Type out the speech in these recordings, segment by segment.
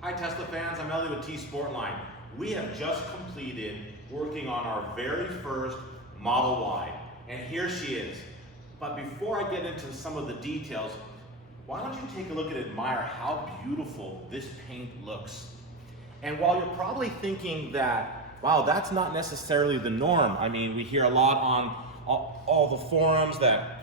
Hi Tesla fans, I'm Ellie with T Sportline. We have just completed working on our very first Model Y, and here she is. But before I get into some of the details, why don't you take a look and admire how beautiful this paint looks. And while you're probably thinking that, wow, that's not necessarily the norm. I mean, we hear a lot on all the forums that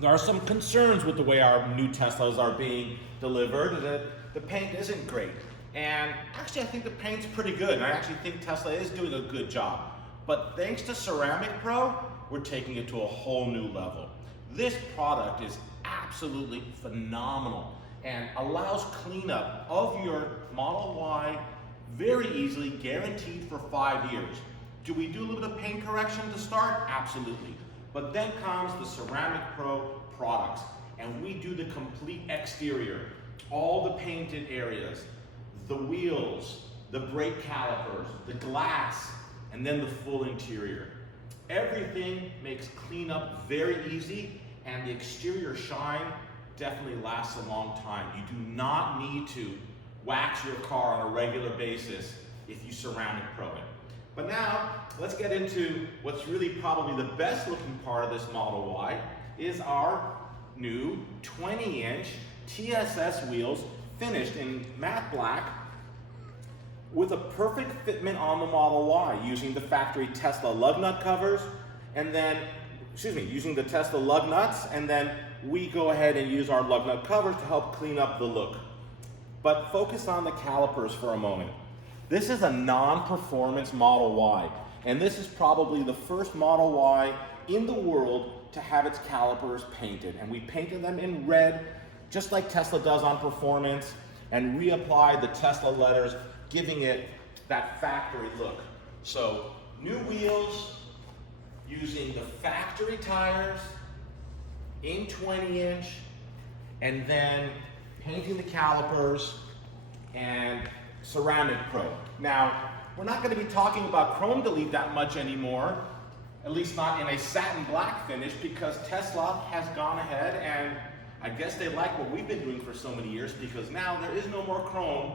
there are some concerns with the way our new Teslas are being delivered, that the paint isn't great. And actually, I think the paint's pretty good, and I actually think Tesla is doing a good job. But thanks to Ceramic Pro, we're taking it to a whole new level. This product is absolutely phenomenal and allows cleanup of your Model Y very easily, guaranteed for 5 years. Do we do a little bit of paint correction to start? Absolutely. But then comes the Ceramic Pro products, and we do the complete exterior, all the painted areas, the wheels, the brake calipers, the glass, and then the full interior. Everything makes cleanup very easy, and the exterior shine definitely lasts a long time. You do not need to wax your car on a regular basis if you Ceramic Pro it. But now, let's get into what's really probably the best looking part of this Model Y, is our new 20-inch TSS wheels finished in matte black with a perfect fitment on the Model Y, using the factory Tesla lug nut covers, and then, using the Tesla lug nuts, and then we go ahead and use our lug nut covers to help clean up the look. But focus on the calipers for a moment. This is a non-performance Model Y, and this is probably the first Model Y in the world to have its calipers painted. And we painted them in red, just like Tesla does on performance, and reapplied the Tesla letters, giving it that factory look. So, new wheels, using the factory tires in 20-inch, and then painting the calipers and Ceramic Pro. Now, we're not going to be talking about chrome delete that much anymore, at least not in a satin black finish, because Tesla has gone ahead, and I guess they like what we've been doing for so many years, because now there is no more chrome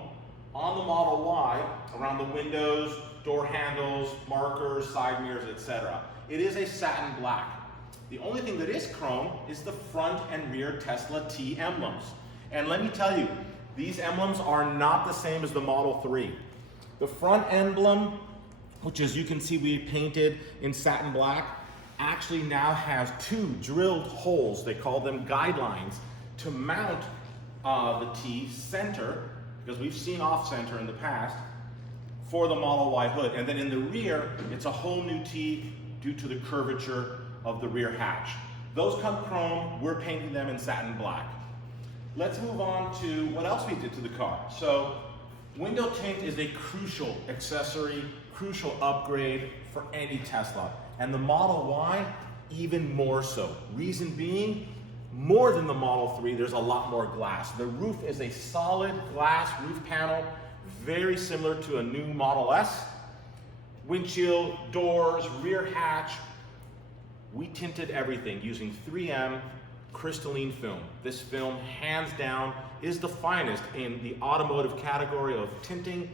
on the Model Y around the windows, door handles, markers, side mirrors, etc. It is a satin black. The only thing that is chrome is the front and rear Tesla T emblems. And let me tell you, these emblems are not the same as the Model 3. The front emblem, which as you can see we painted in satin black, actually now has 2 drilled holes, they call them guidelines, to mount the T center, because we've seen off center in the past, for the Model Y hood. And then in the rear, it's a whole new T due to the curvature of the rear hatch. Those come chrome, we're painting them in satin black. Let's move on to what else we did to the car. So, window tint is a crucial accessory, crucial upgrade for any Tesla. And the Model Y, even more so. Reason being, more than the Model 3, there's a lot more glass. The roof is a solid glass roof panel, very similar to a new Model S. Windshield, doors, rear hatch. We tinted everything using 3M Crystalline film. This film, hands down, is the finest in the automotive category of tinting.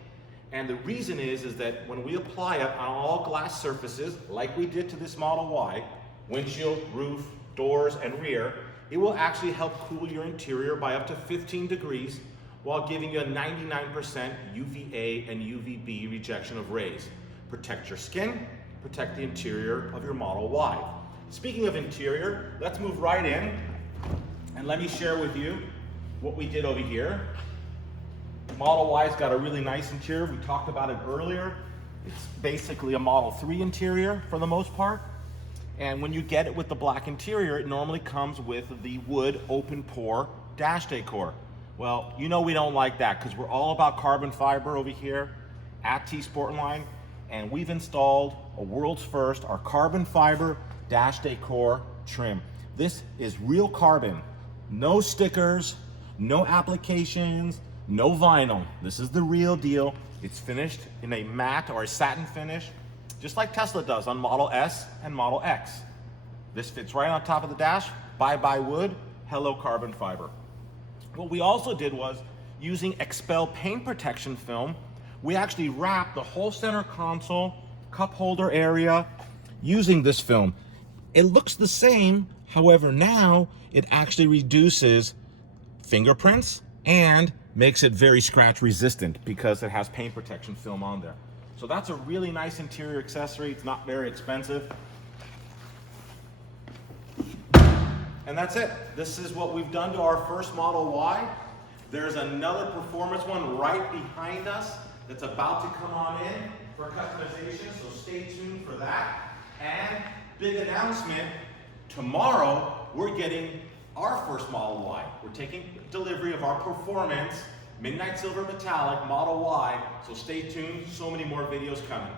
And the reason is that when we apply it on all glass surfaces, like we did to this Model Y, windshield, roof, doors, and rear, it will actually help cool your interior by up to 15 degrees while giving you a 99% UVA and UVB rejection of rays. Protect your skin, protect the interior of your Model Y. Speaking of interior, let's move right in and let me share with you what we did over here. Model Y's got a really nice interior. We talked about it earlier. It's basically a Model 3 interior for the most part. And when you get it with the black interior, it normally comes with the wood open pore dash decor. Well, you know we don't like that, because we're all about carbon fiber over here at T Sportline, and we've installed a world's first, our carbon fiber dash decor trim. This is real carbon, no stickers, no applications, no vinyl. This is the real deal. It's finished in a matte or a satin finish, just like Tesla does on Model S and Model X. This fits right on top of the dash. Bye-bye wood, hello carbon fiber. What we also did was using Expel paint protection film. We actually wrap the whole center console, cup holder area using this film. It looks the same, however now it actually reduces fingerprints and makes it very scratch resistant because it has paint protection film on there. So that's a really nice interior accessory. It's not very expensive. And that's it. This is what we've done to our first Model Y. There's another performance one right behind us that's about to come on in for customization, so stay tuned for that. And big announcement, tomorrow we're getting our first Model Y. We're taking delivery of our performance Midnight Silver Metallic Model Y, so stay tuned, so many more videos coming.